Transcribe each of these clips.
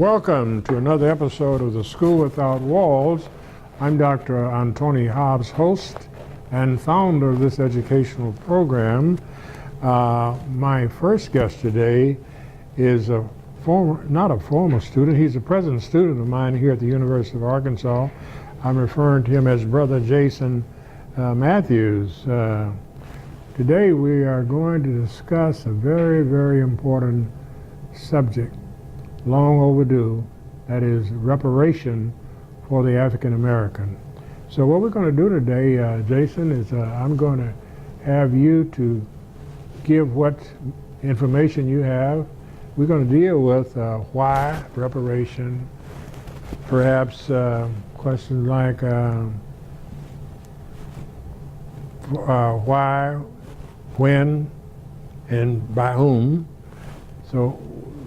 Welcome to another episode of the School Without Walls. I'm Dr. Antony Hobbs, host and founder of this educational program. My first guest today is not a former student, he's a present student of mine here at the University of Arkansas. I'm referring to him as Brother Jason Matthews. Today we are going to discuss a very, very important subject, long overdue, that is reparation for the African American. So what we're going to do today, Jason, is I'm going to have you to give what information you have. We're going to deal with why reparation, perhaps questions like why, when, and by whom. So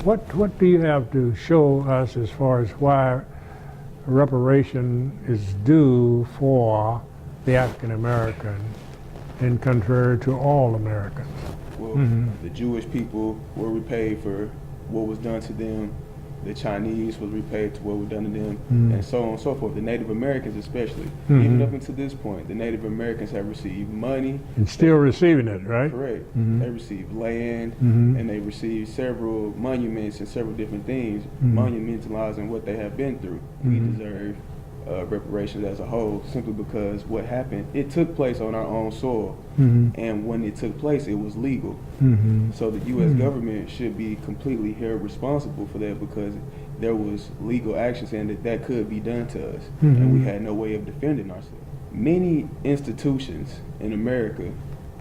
what do you have to show us as far as why reparation is due for the African American and contrary to all Americans? Well, the Jewish people were repaid for what was done to them. The Chinese was repaid to what was done to them, and so on and so forth. The Native Americans especially. Even up until this point, the Native Americans have received money. And still receiving it, right? Correct. They received land, and they received several monuments and several different things, monumentalizing what they have been through. We deserve reparations as a whole, simply because what happened, it took place on our own soil, and when it took place, it was legal. So the U.S. government should be completely held responsible for that, because there was legal action saying that could be done to us, and we had no way of defending ourselves. Many institutions in America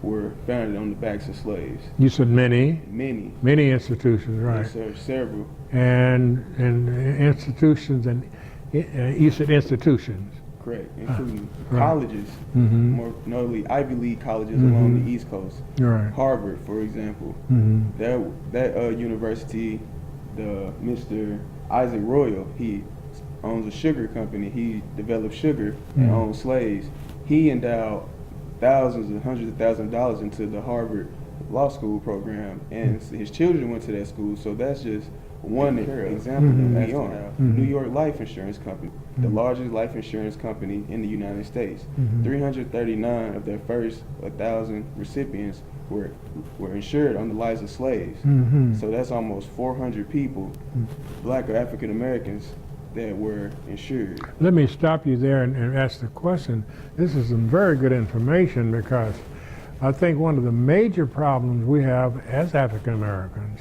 were founded on the backs of slaves. You said many? Many Institutions, right. Yes, sir, several. And institutions, and you said institutions. Correct, including right. colleges, more notably Ivy League colleges along the East Coast. Right. Harvard, for example. That university, the Mr. Isaac Royal, he owns a sugar company. He developed sugar and owned slaves. He endowed thousands and hundreds of thousands of dollars into the Harvard Law School program, and his children went to that school. So that's just one example that we are. New York Life Insurance Company, the largest life insurance company in the United States. 339 of their first 1,000 recipients were insured on the lives of slaves. So that's almost 400 people, black or African Americans, that were insured. Let me stop you there and ask the question. This is some very good information, because I think one of the major problems we have as African Americans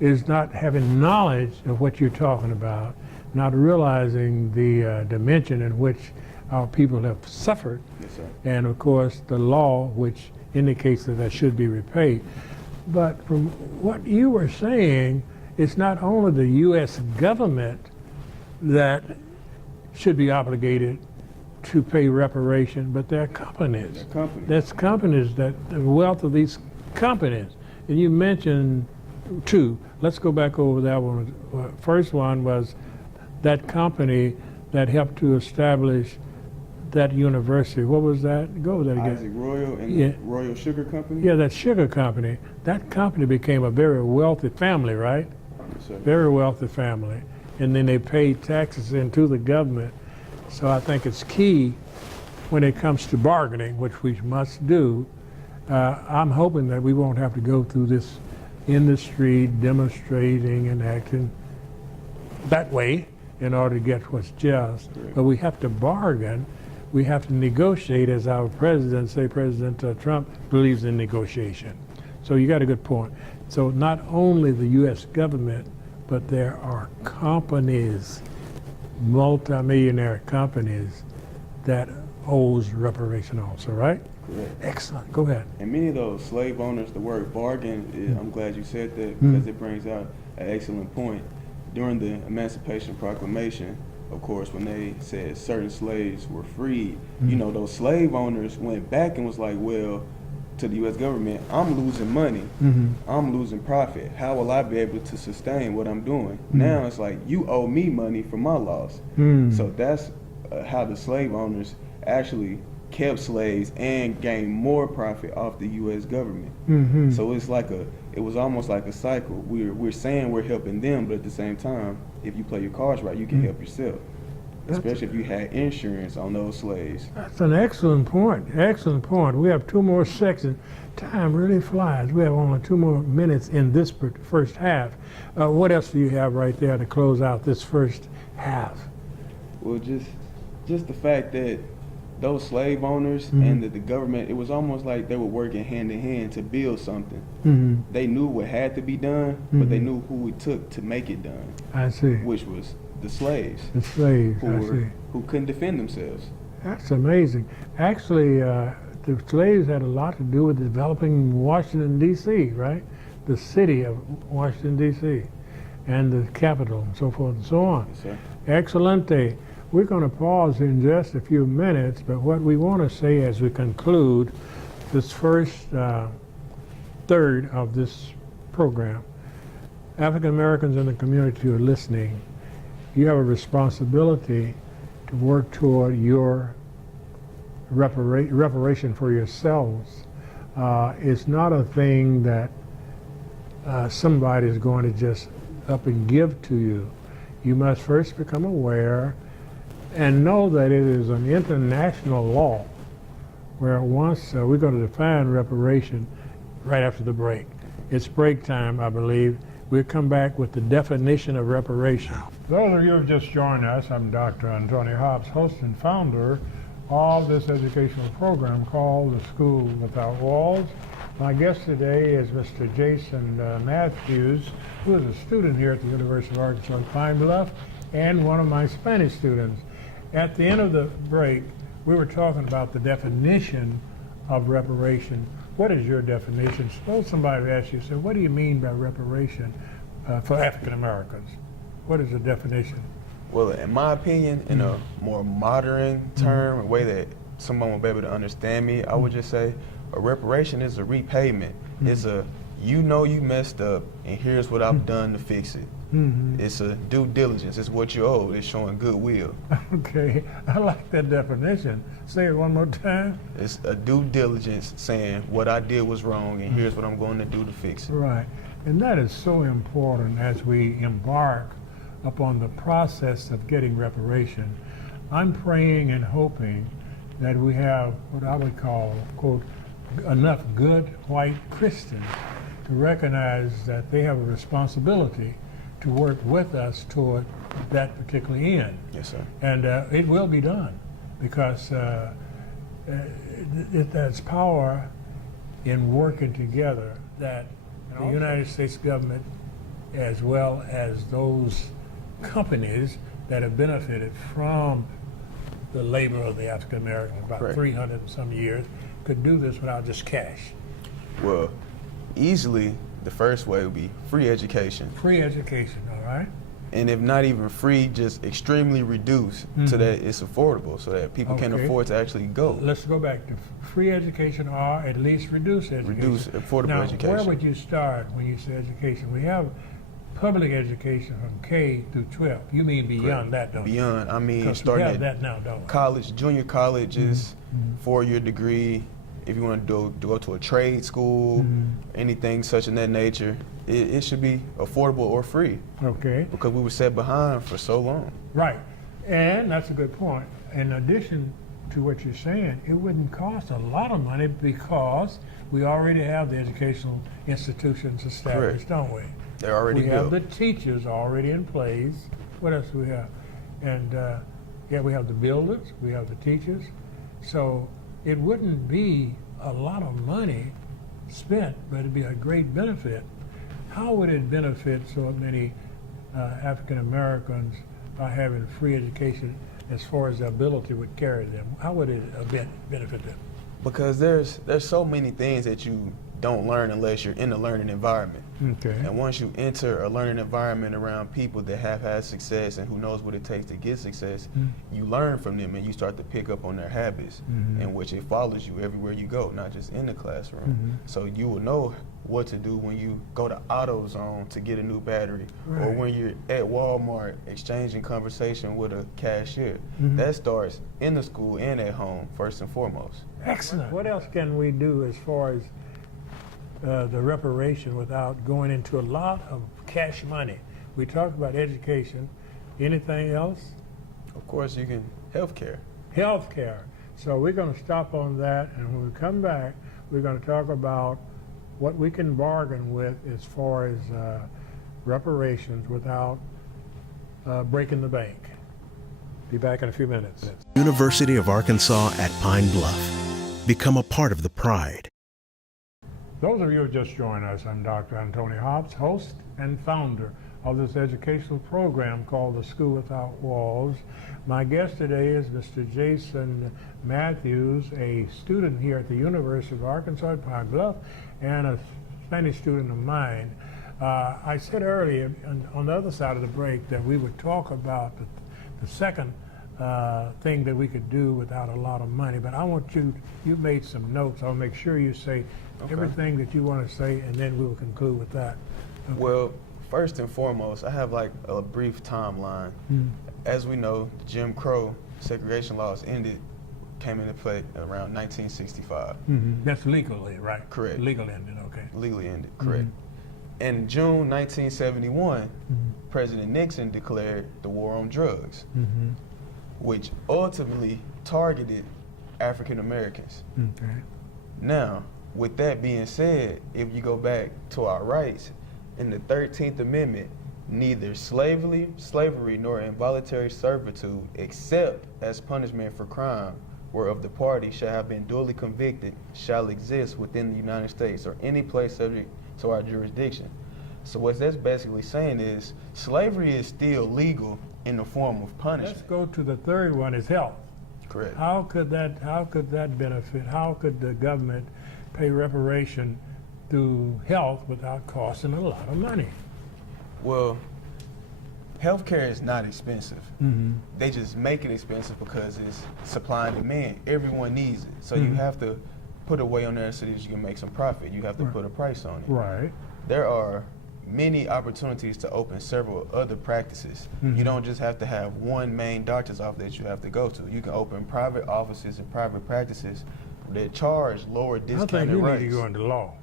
is not having knowledge of what you're talking about, not realizing the dimension in which our people have suffered, Yes, sir. and of course the law which indicates that should be repaid. But from what you were saying, it's not only the U.S. government that should be obligated to pay reparation, but there are companies. That's companies, that the wealth of these companies. And you mentioned two. Let's go back over that one. First one was that company that helped to establish that university. What was that? Go over that again. Isaac Royal and Royal Sugar Company? Yeah, that sugar company. That company became a very wealthy family, right? Yes, sir. Very wealthy family. And then they paid taxes into the government. So I think it's key when it comes to bargaining, which we must do. I'm hoping that we won't have to go through this industry demonstrating and acting that way in order to get what's just. Correct. But we have to bargain. We have to negotiate, as our president, President Trump, believes in negotiation. So you got a good point. So not only the U.S. government, but there are companies, multimillionaire companies, that owes reparation also, right? Correct. Excellent. Go ahead. And many of those slave owners, the word bargain, I'm glad you said that, because it brings out an excellent point. During the Emancipation Proclamation, of course, when they said certain slaves were freed, you know, those slave owners went back and was like, well, to the U.S. government, I'm losing money, I'm losing profit. How will I be able to sustain what I'm doing? Now it's like, you owe me money for my loss. So that's how the slave owners actually kept slaves and gained more profit off the U.S. government. So it's like it was almost like a cycle. We're saying we're helping them, but at the same time, if you play your cards right, you can help yourself. Especially if you had insurance on those slaves. That's an excellent point. Excellent point. We have 2 more sections. Time really flies. We have only 2 more minutes in this first half. What else do you have right there to close out this first half? Well, just the fact that those slave owners and the government, it was almost like they were working hand in hand to build something. They knew what had to be done, but they knew who it took to make it done. I see. Which was the slaves. The slaves, I see. Who couldn't defend themselves. That's amazing. Actually, the slaves had a lot to do with developing Washington, D.C., right? The city of Washington, D.C., and the capital, and so forth and so on. Yes, sir. Excelente. We're going to pause in just a few minutes, but what we want to say as we conclude this first third of this program, African Americans in the community who are listening, you have a responsibility to work toward your reparation for yourselves. It's not a thing that somebody is going to just up and give to you. You must first become aware and know that it is an international law where once we're going to define reparation right after the break. It's break time, I believe. We'll come back with the definition of reparation. Those of you who have just joined us, I'm Dr. Antony Hobbs, host and founder of this educational program called The School Without Walls. My guest today is Mr. Jason Matthews, who is a student here at the University of Arkansas at Pine Bluff and one of my Spanish students. At the end of the break, we were talking about the definition of reparation. What is your definition? Suppose somebody asks you, so what do you mean by reparation for African Americans? What is the definition? Well, in my opinion, in a more modern term, a way that someone will be able to understand me, I would just say a reparation is a repayment. It's a, you know you messed up, and here's what I've done to fix it. It's a due diligence. It's what you owe. It's showing goodwill. Okay, I like that definition. Say it one more time. It's a due diligence saying what I did was wrong, and here's what I'm going to do to fix it. Right, and that is so important as we embark upon the process of getting reparation. I'm praying and hoping that we have what I would call, quote, enough good white Christians to recognize that they have a responsibility to work with us toward that particular end. Yes, sir. And it will be done because there's power in working together that the United States government, as well as those companies that have benefited from the labor of the African Americans, about Correct. 300 and some years, could do this without just cash. Well, easily the first way would be free education. Free education, all right? And if not even free, just extremely reduced so that it's affordable, so that people can Okay. afford to actually go. Let's go back to free education or at least reduce education. Reduce affordable now, education. Where would you start when you say education? We have public education from K through 12. You mean beyond that, don't you? Beyond, I mean, 'Cause we starting have at that now, don't we? college, junior colleges, 4-year degree. If you want to go to a trade school, anything such in that nature, it should be affordable or free Okay, because we were set behind for so long. right. And that's a good point. In addition to what you're saying, it wouldn't cost a lot of money because we already have the educational institutions established, don't we? They're already We have built. the teachers already in place. What else do we have? And yeah, we have the builders, we have the teachers. So it wouldn't be a lot of money spent, but it'd be a great benefit. How would it benefit so many African Americans by having free education as far as the ability would carry them? How would it benefit them? Because there's so many things that you don't learn unless you're in a learning environment. Okay. And once you enter a learning environment around people that have had success and who knows what it takes to get success, you learn from them and you start to pick up on their habits, in which it follows you everywhere you go, not just in the classroom. So you will know what to do when you go to AutoZone to get a new battery, or Right. when you're at Walmart exchanging conversation with a cashier. That starts in the school and at home, first and foremost. Excellent. What else can we do as far as the reparation without going into a lot of cash money? We talked about education. Anything else? Of course, you can healthcare. Healthcare. So we're going to stop on that, and when we come back, we're going to talk about what we can bargain with as far as reparations without breaking the bank. Be back in a few minutes. University of Arkansas at Pine Bluff. Become a part of the pride. Those of you who just joined us, I'm Dr. Antony Hobbs, host and founder of this educational program called The School Without Walls. My guest today is Mr. Jason Matthews, a student here at the University of Arkansas at Pine Bluff and a Spanish student of mine. I said earlier on the other side of the break that we would talk about the second thing that we could do without a lot of money, but I want you made some notes. I'll make sure you say everything that you want to say, and then we will conclude with that. Okay. Well, first and foremost, I have like a brief timeline. As we know, Jim Crow segregation laws came into play around 1965. That's legally, right? Correct. Legal ended, okay. Legally ended, correct. In June 1971, President Nixon declared the war on drugs, which ultimately targeted African Americans. Okay. Now, with that being said, if you go back to our rights, in the 13th Amendment, neither slavery nor involuntary servitude, except as punishment for crime, whereof the party shall have been duly convicted, shall exist within the United States or any place subject to our jurisdiction. So what that's basically saying is slavery is still legal in the form of punishment. Let's go to the third one, is health. Correct. How could that benefit? How could the government pay reparation through health without costing a lot of money? Well, healthcare is not expensive. They just make it expensive because it's supply and demand. Everyone needs it. So you have to put a way on there so that you can make some profit. You have to put a price on it. Right. There are many opportunities to open several other practices. You don't just have to have one main doctor's office that you have to go to. You can open private offices and private practices that charge lower discounted rates. I think you need to go into law.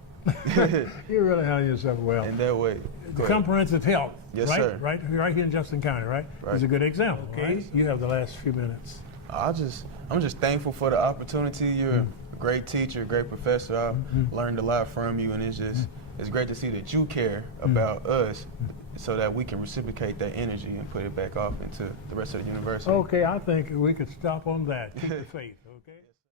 You really handle yourself well. And that way, comprehensive health. Yes, right? sir. Right here in Jefferson County, right? Is a good example. Okay, right? You have the last few minutes. I'm just thankful for the opportunity. You're a great teacher, great professor. I've learned a lot from you, and it's great to see that you care about us so that we can reciprocate that energy and put it back off into the rest of the university. Okay, I think we could stop on that. Keep the faith.